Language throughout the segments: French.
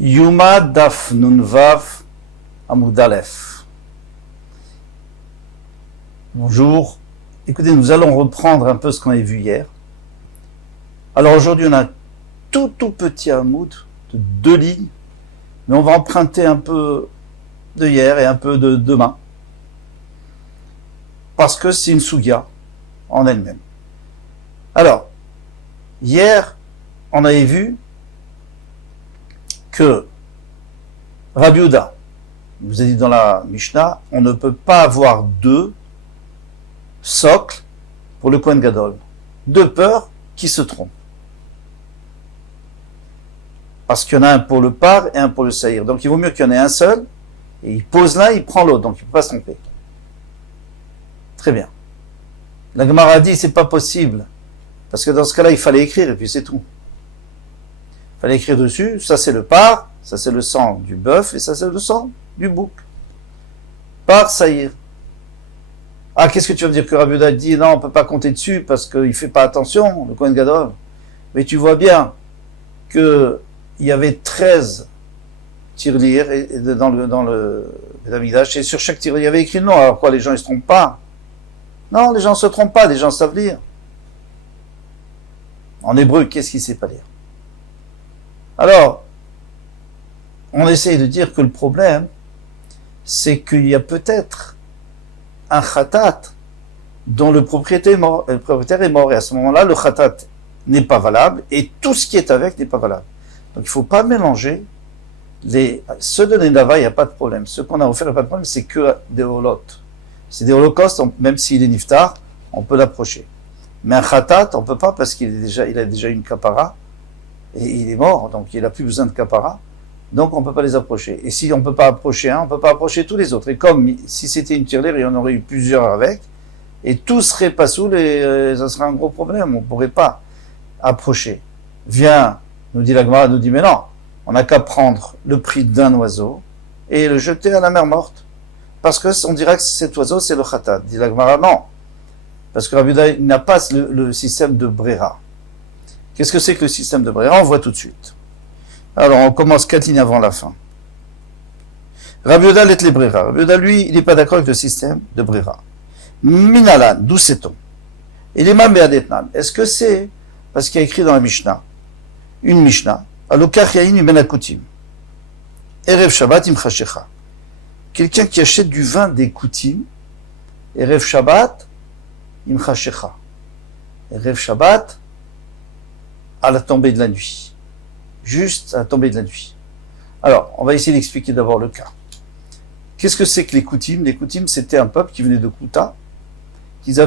Yuma Daf Nunvav Amud Aleph. Bonjour. Écoutez, nous allons reprendre un peu ce qu'on a vu hier. Alors aujourd'hui, on a un tout petit Amoud de 2 lignes, mais on va emprunter un peu de hier et un peu de demain, parce que c'est une Sugya en elle-même. Alors, hier, on avait vu que Rabbi Yehuda vous a dit dans la Mishnah, on ne peut pas avoir 2 socles pour le Kohen Gadol, de peur qu'il se trompe. Parce qu'il y en a un pour le par et un pour le saïr. Donc il vaut mieux qu'il y en ait un seul, et il pose l'un, il prend l'autre, donc il ne peut pas se tromper. Très bien. La Gemara dit, c'est pas possible, parce que dans ce cas-là, il fallait écrire, et puis c'est tout. Il fallait écrire dessus, ça c'est le par, ça c'est le sang du bœuf, et ça c'est le sang du bouc. Par, saïr. Ah, qu'est-ce que tu vas me dire que Rabbi Yehuda dit, non, on ne peut pas compter dessus, parce qu'il ne fait pas attention, le Kohen Gadol. Mais tu vois bien que il y avait 13 tirelires dans le Beth Amikdash, et sur chaque tirelire, il y avait écrit le nom. Alors quoi, les gens, ils se trompent pas? Non, les gens ne se trompent pas, les gens savent lire. En hébreu, qu'est-ce qu'ils ne savent pas lire? Alors, on essaye de dire que le problème, c'est qu'il y a peut-être un khatat dont le propriétaire est mort, et à ce moment-là, le khatat n'est pas valable, et tout ce qui est avec n'est pas valable. Donc il ne faut pas mélanger ceux de Nedava, il n'y a pas de problème. Ceux qu'on a offert, il n'y a pas de problème, c'est que des holotes. C'est des holocaustes, même s'il est niftar, on peut l'approcher. Mais un khatat, on ne peut pas parce qu'il a déjà une kapara, et il est mort, donc il n'a plus besoin de kapara, donc on ne peut pas les approcher. Et si on ne peut pas approcher un, on ne peut pas approcher tous les autres. Et comme si c'était une tirelire, il y en aurait eu plusieurs avec, et tous seraient pas sous, ça serait un gros problème, on ne pourrait pas approcher. Viens, nous dit la Gemara, nous dit, mais non, on n'a qu'à prendre le prix d'un oiseau et le jeter à la mer morte. Parce que on dirait que cet oiseau, c'est le khatat. Dit la Gemara, non. Parce que Rabbi Yehuda n'a pas le système de Brera. Qu'est-ce que c'est que le système de Brera? On voit tout de suite. Alors, on commence 4 lignes avant la fin. Rabbi Yehuda l'est les Brera. Rabbi Yehuda, lui, il n'est pas d'accord avec le système de Brera. Minalan, d'où sait-on? Et les Be'adetnan. Est-ce que c'est parce qu'il y a écrit dans la Mishnah, une Mishnah, Alokach yain uben akutim, Erev Shabbat im chashecha. Quelqu'un qui achète du vin des Koutim, Erev Shabbat im chashecha. Erev Shabbat, à la tombée de la nuit. Juste à la tombée de la nuit. Alors, on va essayer d'expliquer d'abord le cas. Qu'est-ce que c'est que les Koutim? Les Koutim, c'était un peuple qui venait de Kouta, qui nous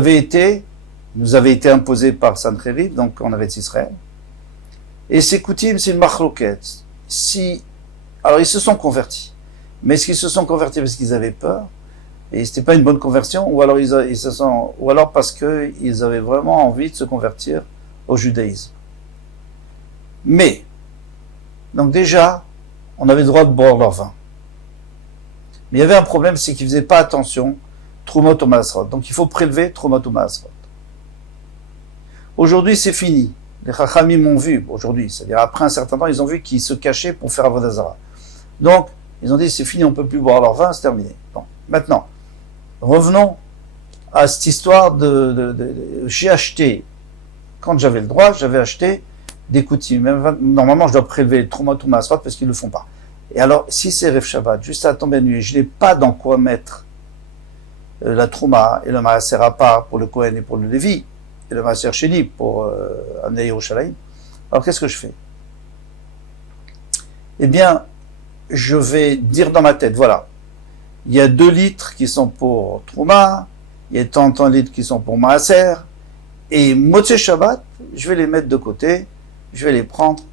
avaient été imposés par Sancheriv, donc on avait Israël. Et ces Koutim, c'est une machloket. Alors ils se sont convertis. Mais est-ce qu'ils se sont convertis parce qu'ils avaient peur, et c'était pas une bonne conversion, ou alors parce qu'ils avaient vraiment envie de se convertir au judaïsme. Mais, donc déjà, on avait le droit de boire leur vin. Mais il y avait un problème, c'est qu'ils faisaient pas attention, Trumot ou Maasrot. Donc il faut prélever Trumot ou Maasrot. Aujourd'hui, c'est fini. Les Chachamim ont vu, aujourd'hui, c'est-à-dire après un certain temps, ils ont vu qu'ils se cachaient pour faire Avodah Zarah. Donc, ils ont dit, c'est fini, on ne peut plus boire leur vin, c'est terminé. Bon, maintenant, revenons à cette histoire j'ai acheté, quand j'avais le droit, j'avais acheté des Koutim. Normalement, je dois prélever Trumot ou Maasrot parce qu'ils ne le font pas. Et alors, si c'est Erev Shabbat, juste à la tombée de nuit, je n'ai pas dans quoi mettre la Trouma et le Maaser à part pour le Kohen et pour le Lévi, et le Maaser Sheni pour amener Yerushalayim. Alors qu'est-ce que je fais? Eh bien, je vais dire dans ma tête, voilà, il y a 2 litres qui sont pour Trouma, il y a tant de litres qui sont pour Maaser, et Motzei Shabbat, je vais les mettre de côté, je vais les prendre.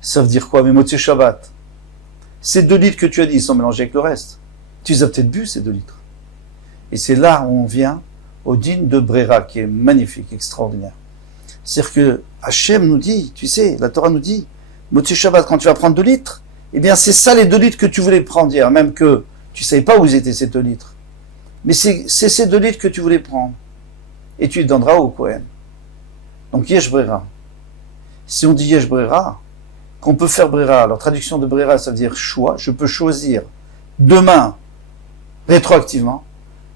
Ça veut dire quoi? Mais Motzei Shabbat, ces 2 litres que tu as dit, ils sont mélangés avec le reste. Tu les as peut-être bu, ces 2 litres. Et c'est là où on vient au din de Brera, qui est magnifique, extraordinaire. C'est-à-dire que Hachem nous dit, tu sais, la Torah nous dit, Motzei Shabbat, quand tu vas prendre 2 litres, eh bien c'est ça les 2 litres que tu voulais prendre hier, même que tu ne savais pas où étaient ces 2 litres. Mais c'est ces 2 litres que tu voulais prendre. Et tu les donneras au Kohen. Donc Yesh Brera. Si on dit Yesh Brera, qu'on peut faire brera. Alors, traduction de brera, ça veut dire choix. Je peux choisir demain, rétroactivement.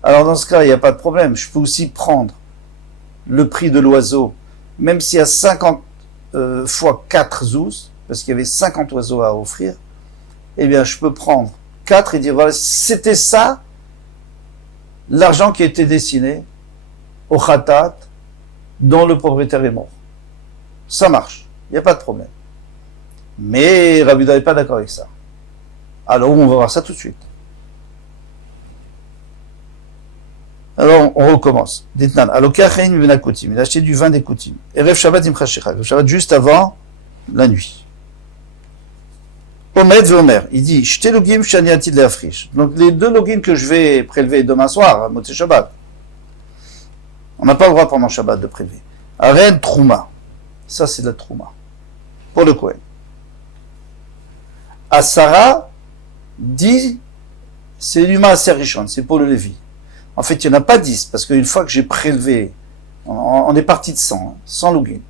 Alors, dans ce cas, il n'y a pas de problème. Je peux aussi prendre le prix de l'oiseau, même s'il y a 50 fois 4 zouz, parce qu'il y avait 50 oiseaux à offrir, eh bien, je peux prendre 4 et dire, voilà, c'était ça, l'argent qui a été destiné au khatat, dont le propriétaire est mort. Ça marche. Il n'y a pas de problème. Mais Rabbi Yehuda n'est pas d'accord avec ça. Alors, on va voir ça tout de suite. Alors, on recommence. Ditnan, alokachein ben koutim. Il a acheté du vin des koutim. Erev Shabbat im chashicha. Erev Shabbat juste avant la nuit. Omed veomer. Il dit, shte logim shaniati de l'afriche. Donc, les 2 logim que je vais prélever demain soir, à Motzei Shabbat. On n'a pas le droit pendant Shabbat de prélever. Aren trouma. Ça, c'est de la trouma. Pour le Kohen. Asara dit, c'est du Maaser Rishon, c'est pour le Lévi. En fait, il n'y en a pas 10, parce qu'une fois que j'ai prélevé, on est parti de 100, 100 lugin.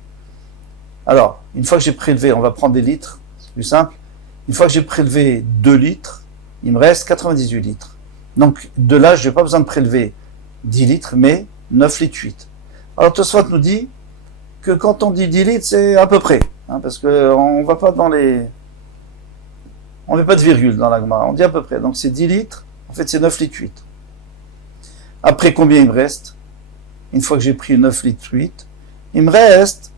Alors, une fois que j'ai prélevé, on va prendre des litres, c'est plus simple. Une fois que j'ai prélevé 2 litres, il me reste 98 litres. Donc, de là, je n'ai pas besoin de prélever 10 litres, mais 9 litres 8. Alors, Tosfot nous dit que quand on dit 10 litres, c'est à peu près, parce qu'on ne va pas dans les... On ne met pas de virgule dans la Gemara, on dit à peu près. Donc, c'est 10 litres, en fait, c'est 9 litres 8. Après, combien il me reste? Une fois que j'ai pris 9 litres 8, il me reste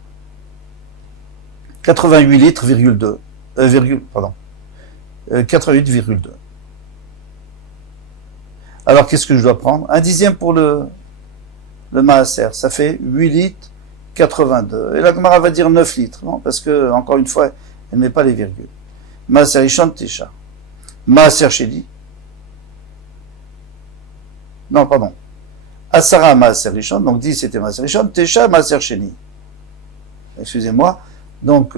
88 litres, 88,2. Alors, qu'est-ce que je dois prendre? Un dixième pour le maaser. Ça fait 8 litres, 82. Et la Gemara va dire 9 litres, non? Parce que, encore une fois, elle ne met pas les virgules. Maaser Rishon Tesha. Maaser Sheni. Non, pardon. Asara Maaser Rishon, donc 10 c'était Maaser Rishon, Tesha Maaser Sheni. Excusez-moi. Donc,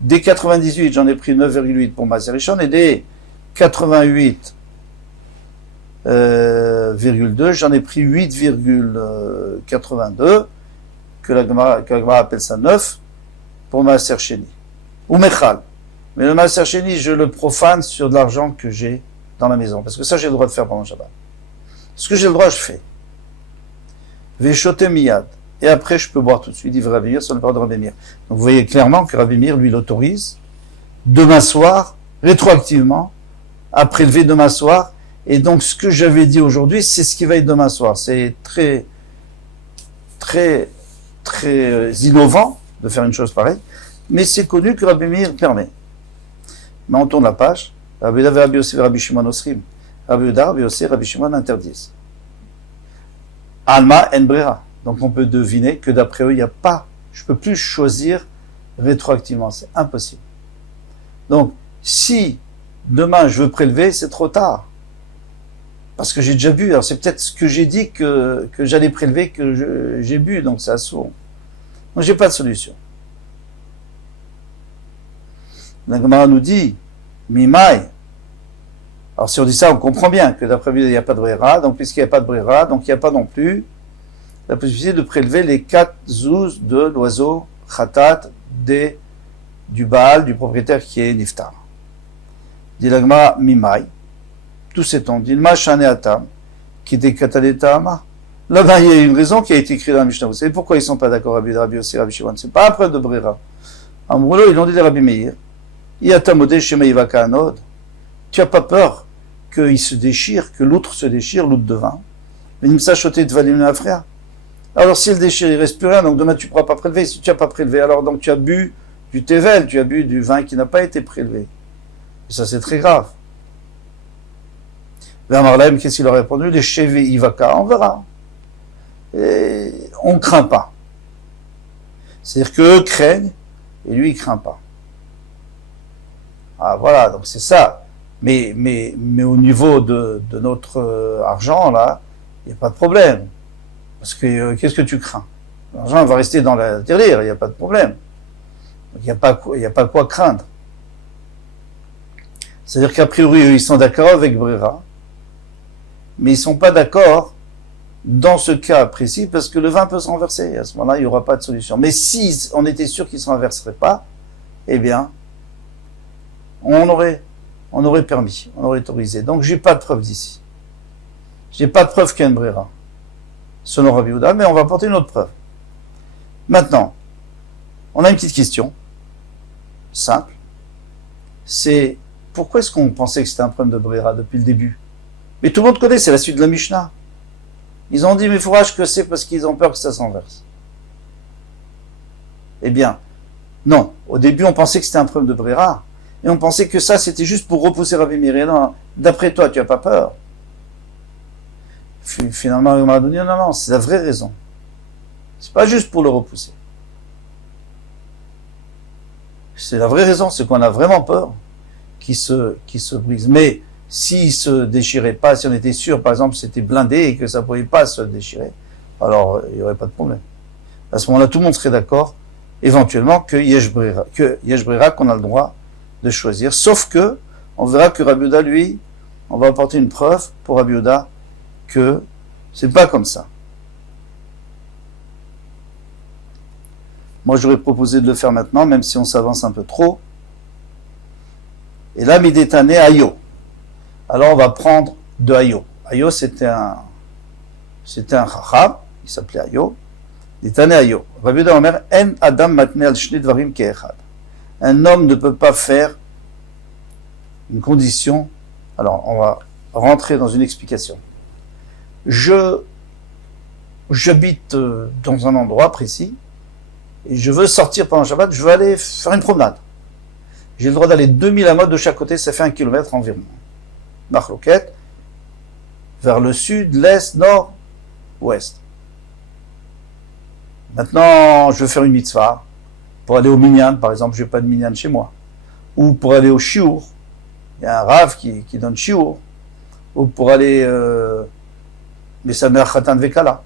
des 98, j'en ai pris 9,8 pour Maaser Rishon, et des 88,2, j'en ai pris 8,82, que la Gemara appelle ça 9, pour Maaser Sheni. Ou Mechal. Mais le Maaser Sheni, je le profane sur de l'argent que j'ai dans la maison. Parce que ça, j'ai le droit de faire pendant le Shabbat. Ce que j'ai le droit, je fais. Veshote miyad. Et après, je peux boire tout de suite. Il dit Rabbi Meir sur le parole de Rabbi Meir. Donc, vous voyez clairement que Rabbi Meir, lui, l'autorise demain soir, rétroactivement, à prélever demain soir. Et donc, ce que j'avais dit aujourd'hui, c'est ce qui va être demain soir. C'est très, très, très innovant de faire une chose pareille. Mais c'est connu que Rabbi Meir permet. Mais on tourne la page. Rabbi Yehuda, Rabbi Yossi, Rabbi Shimon Osrim. Rabbi Yehuda, Rabbi Yossi, Rabbi Shimon interdisent. Alma en brera. Donc on peut deviner que d'après eux, il n'y a pas, je ne peux plus choisir rétroactivement. C'est impossible. Donc, si demain je veux prélever, c'est trop tard. Parce que j'ai déjà bu. Alors c'est peut-être ce que j'ai dit que j'allais prélever que j'ai bu. Donc c'est assourd. Donc j'ai pas de solution. La Gemara nous dit, Mimai. Alors si on dit ça, on comprend bien que d'après lui, il n'y a pas de brera. Donc puisqu'il n'y a pas de brera, donc il n'y a pas non plus la possibilité de prélever les 4 zouz de l'oiseau khatat du Baal, du propriétaire qui est niftar. Dit la Gemara, Mimai. Tout s'étend. Dit, ma shane atam, qui était kataleta. Là-bas, il y a une raison qui a été écrite dans la Mishnah. Vous savez pourquoi ils ne sont pas d'accord, Rabbi Yossi, Rabbi Shimon? C'est pas un problème de brera. En Moulo, ils l'ont dit à Rabbi Meir. Tu n'as pas peur qu'il se déchire, que l'outre se déchire, l'outre de vin. Alors si le déchire, il ne reste plus rien, donc demain tu ne pourras pas prélever. Si tu n'as pas prélevé, alors donc tu as bu du tevel, tu as bu du vin qui n'a pas été prélevé. Et ça c'est très grave. Vers Marlem, qu'est-ce qu'il a répondu? Les chevé Ivaka, on verra. Et on ne craint pas. C'est-à-dire qu'eux craignent, et lui il ne craint pas. Ah voilà, donc c'est ça. Mais au niveau de notre argent, là, il n'y a pas de problème. Parce que qu'est-ce que tu crains? L'argent va rester dans la tirelire, il n'y a pas de problème. Donc il n'y a pas quoi craindre. C'est-à-dire qu'a priori, ils sont d'accord avec Brera, mais ils ne sont pas d'accord dans ce cas précis, parce que le vin peut se renverser. À ce moment-là, il n'y aura pas de solution. Mais si on était sûr qu'il ne se renverserait pas, eh bien, on aurait permis, on aurait autorisé. Donc j'ai pas de preuve d'ici. J'ai pas de preuve qu'il y a une brera, selon Rabbi Yehuda, mais on va apporter une autre preuve. Maintenant, on a une petite question, simple. C'est, pourquoi est-ce qu'on pensait que c'était un problème de brera depuis le début? Mais tout le monde connaît, c'est la suite de la Mishnah. Ils ont dit, mais fourrage que c'est parce qu'ils ont peur que ça s'inverse. Eh bien, non. Au début, on pensait que c'était un problème de brera. Et on pensait que ça, c'était juste pour repousser Rabbi Meir. Non, d'après toi, tu n'as pas peur. Finalement, on m'a dit, non, c'est la vraie raison. C'est pas juste pour le repousser. C'est la vraie raison, c'est qu'on a vraiment peur qu'il se brise. Mais s'il se déchirait pas, si on était sûr, par exemple, c'était blindé et que ça pouvait pas se déchirer, alors il y aurait pas de problème. À ce moment-là, tout le monde serait d'accord, éventuellement, que Yesh Brera, qu'on a le droit de choisir. Sauf que, on verra que Rabbi Yehuda, lui, on va apporter une preuve pour Rabbi Yehuda que c'est pas comme ça. Moi, j'aurais proposé de le faire maintenant, même si on s'avance un peu trop. Et là, Midetane Ayo. Alors, on va prendre de Ayo. Ayo, c'était un chacham, il s'appelait Ayo. Midetane Ayo. Rabbi Yehuda Omer, En Adam matne al shni dvarim ke'echad. Un homme ne peut pas faire une condition. Alors, on va rentrer dans une explication. J'habite dans un endroit précis, et je veux sortir pendant Shabbat, je veux aller faire une promenade. J'ai le droit d'aller 2000 amot de chaque côté, ça fait 1 kilomètre environ. Machloket, vers le sud, l'est, nord, ouest. Maintenant, je veux faire une mitzvah, pour aller au minyan, par exemple, je n'ai pas de minyan chez moi. Ou pour aller au shiur, il y a un rav qui donne shiur. Ou pour aller, mais ça met Khatan Vekala.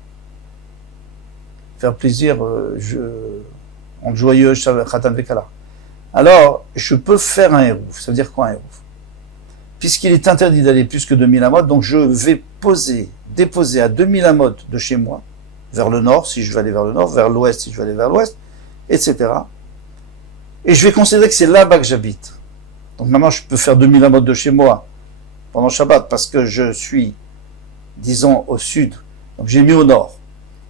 Faire plaisir, en joyeux, Khatan Vekala. Alors, je peux faire un hérouf. Ça veut dire quoi un hérouf? Puisqu'il est interdit d'aller plus que 2000 amot, donc je vais déposer à 2000 amot de chez moi, vers le nord, si je veux aller vers le nord, vers l'ouest, si je veux aller vers l'ouest, etc. Et je vais considérer que c'est là-bas que j'habite. Donc maintenant, je peux faire 2000 amot de chez moi pendant Shabbat, parce que je suis, disons, au sud. Donc j'ai mis au nord.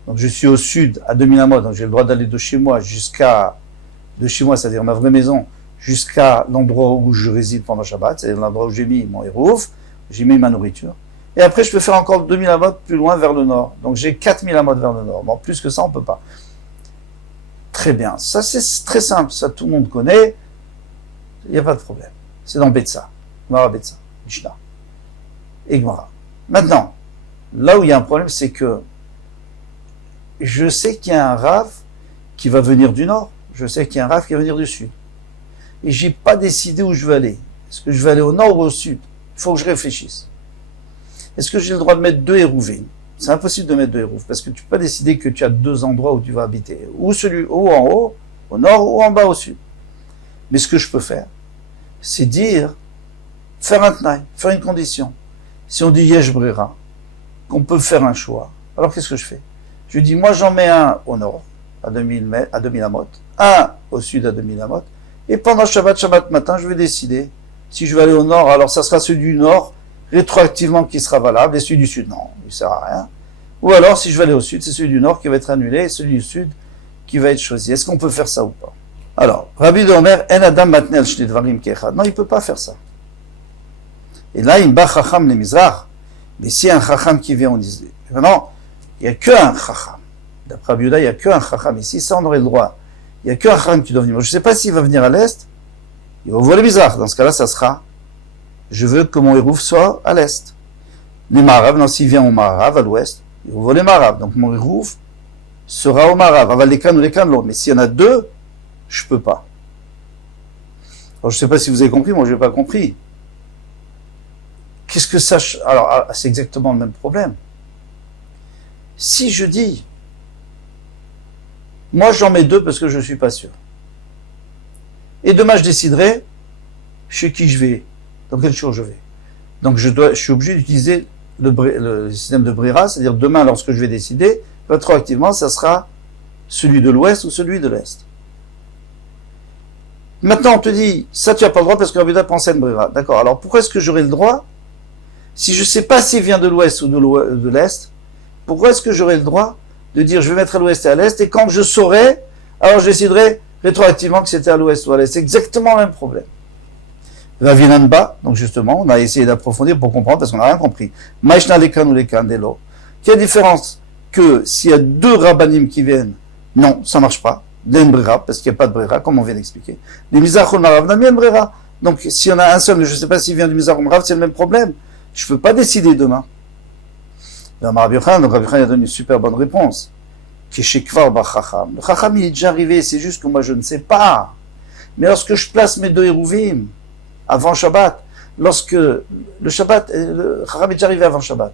Donc je suis au sud, à 2000 amot, donc j'ai le droit d'aller de chez moi, c'est-à-dire ma vraie maison, jusqu'à l'endroit où je réside pendant Shabbat, c'est-à-dire l'endroit où j'ai mis mon hérouf, j'ai mis ma nourriture. Et après, je peux faire encore 2000 amot plus loin vers le nord. Donc j'ai 4000 amot vers le nord. Bon, plus que ça, on peut pas. Très bien. Ça, c'est très simple. Ça, tout le monde connaît. Il n'y a pas de problème. C'est dans Betsa. Gemara Betsa. Mishnah. Et Gemara. Maintenant, là où il y a un problème, c'est que je sais qu'il y a un Rav qui va venir du nord. Je sais qu'il y a un Rav qui va venir du sud. Et j'ai pas décidé où je vais aller. Est-ce que je vais aller au nord ou au sud? Il faut que je réfléchisse. Est-ce que j'ai le droit de mettre 2 hérouvines? C'est impossible de mettre 2 hérouves, parce que tu peux pas décider que tu as 2 endroits où tu vas habiter. Ou en haut, au nord, ou en bas, au sud. Mais ce que je peux faire, c'est faire un tnaï, faire une condition. Si on dit Yesh Brera, qu'on peut faire un choix, alors qu'est-ce que je fais? Je dis, moi j'en mets un au nord, à 2000 amot, un au sud à 2000 amot, et pendant Shabbat matin, je vais décider si je vais aller au nord, alors ça sera celui du nord, rétroactivement qui sera valable, et celui du sud, non, il sert à rien. Ou alors, si je vais aller au sud, c'est celui du nord qui va être annulé, et celui du sud qui va être choisi. Est-ce qu'on peut faire ça ou pas? Alors, Rabbi Omer, En Adam matnel shni dvarim ke'echad. Non, il peut pas faire ça. Et là, il bat chacham le mizrach. Mais si un chacham qui vient, on dit, non, il n'y a qu'un chacham. D'après Rabbi Yehuda, il n'y a qu'un chacham. Ici, ça, on aurait le droit. Il n'y a qu'un chacham qui doit venir. Je ne sais pas s'il va venir à l'est. Il va voir le mizrach. Dans ce cas-là, ça sera, je veux que mon hérouf soit à l'est. Les marav, non, s'il vient au marav, à l'ouest, il va voir les marav. Donc, mon hérouf sera au marav. Aval les cannes ou les cannes l'autre. Mais s'il y en a 2, je peux pas. Alors, je sais pas si vous avez compris, moi, je n'ai pas compris. Qu'est-ce que ça... Alors, c'est exactement le même problème. Si je dis, moi, j'en mets 2 parce que je suis pas sûr. Et demain, je déciderai chez qui je vais, dans quel jour je vais. Donc, je suis obligé d'utiliser le système de Brera, c'est-à-dire demain, lorsque je vais décider, rétroactivement, ça sera celui de l'ouest ou celui de l'est. Maintenant, on te dit, ça tu n'as pas le droit parce que Ravida prend Sen Brera. D'accord, alors pourquoi est-ce que j'aurais le droit, si je ne sais pas s'il vient de l'ouest ou de l'est, pourquoi est-ce que j'aurais le droit de dire je vais mettre à l'ouest et à l'est, et quand je saurai, alors je déciderai rétroactivement que c'était à l'ouest ou à l'est. C'est exactement le même problème. Ravinanba, donc justement, on a essayé d'approfondir pour comprendre parce qu'on n'a rien compris. Maïshna lekan ou lekan delo. Quelle différence que s'il y a deux rabbanim qui viennent, non, ça marche pas. L'embrera, parce qu'il n'y a pas de brera, comme on vient d'expliquer. Les mizrachon marav n'a bien brera. Donc, s'il y en a un seul, mais je ne sais pas s'il vient du mizrachon marav, c'est le même problème. Je ne peux pas décider demain. Donc Rabbi Yochanan a donné une super bonne réponse. Le chacham, il est déjà arrivé, c'est juste que moi je ne sais pas. Mais lorsque je place mes deux hérouvim, avant Shabbat, lorsque le Shabbat, le chacham est déjà arrivé avant Shabbat.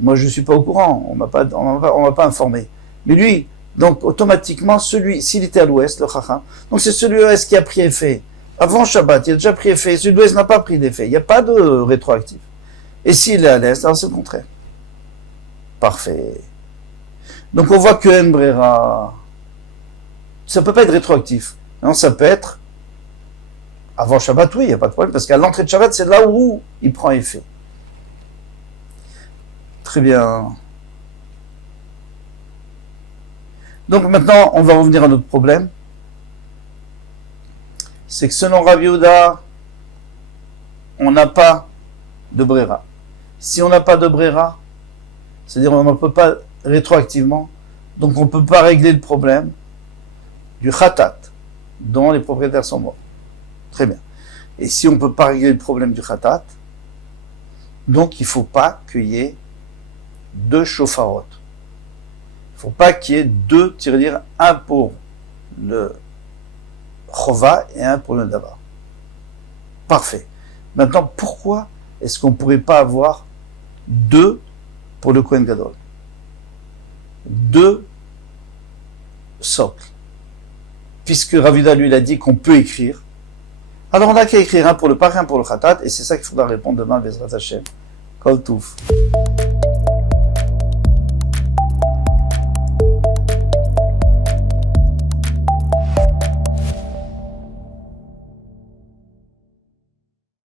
Moi je ne suis pas au courant, on m'a pas informé. Mais lui, donc automatiquement, s'il était à l'ouest, le chacham, donc c'est celui à l'ouest qui a pris effet. Avant Shabbat, il a déjà pris effet, celui de l'ouest n'a pas pris d'effet. Il n'y a pas de rétroactif. Et s'il est à l'est, alors c'est le contraire. Parfait. Donc on voit que Embrera, ça ne peut pas être rétroactif. Non, ça peut être avant Shabbat, oui, il n'y a pas de problème, parce qu'à l'entrée de Shabbat, c'est là où il prend effet. Très bien. Donc maintenant, on va revenir à notre problème. C'est que selon Rabbi Yehuda, on n'a pas de Brera. Si on n'a pas de Brera, c'est-à-dire on ne peut pas rétroactivement, donc on ne peut pas régler le problème du khatat, dont les propriétaires sont morts. Très bien. Et si on ne peut pas régler le problème du khatat, donc il ne faut pas qu'il y ait deux shofarot. Il ne faut pas qu'il y ait deux tirelires, un pour le chova et un pour le davar. Parfait. Maintenant, pourquoi est-ce qu'on ne pourrait pas avoir deux pour le Kohen Gadol? Deux socles. Puisque Ravida lui il a dit qu'on peut écrire, alors on n'a qu'à écrire un pour le parrain, un pour le khatat, et c'est ça qu'il faudra répondre demain, Bezrat Hashem. Kol Touf.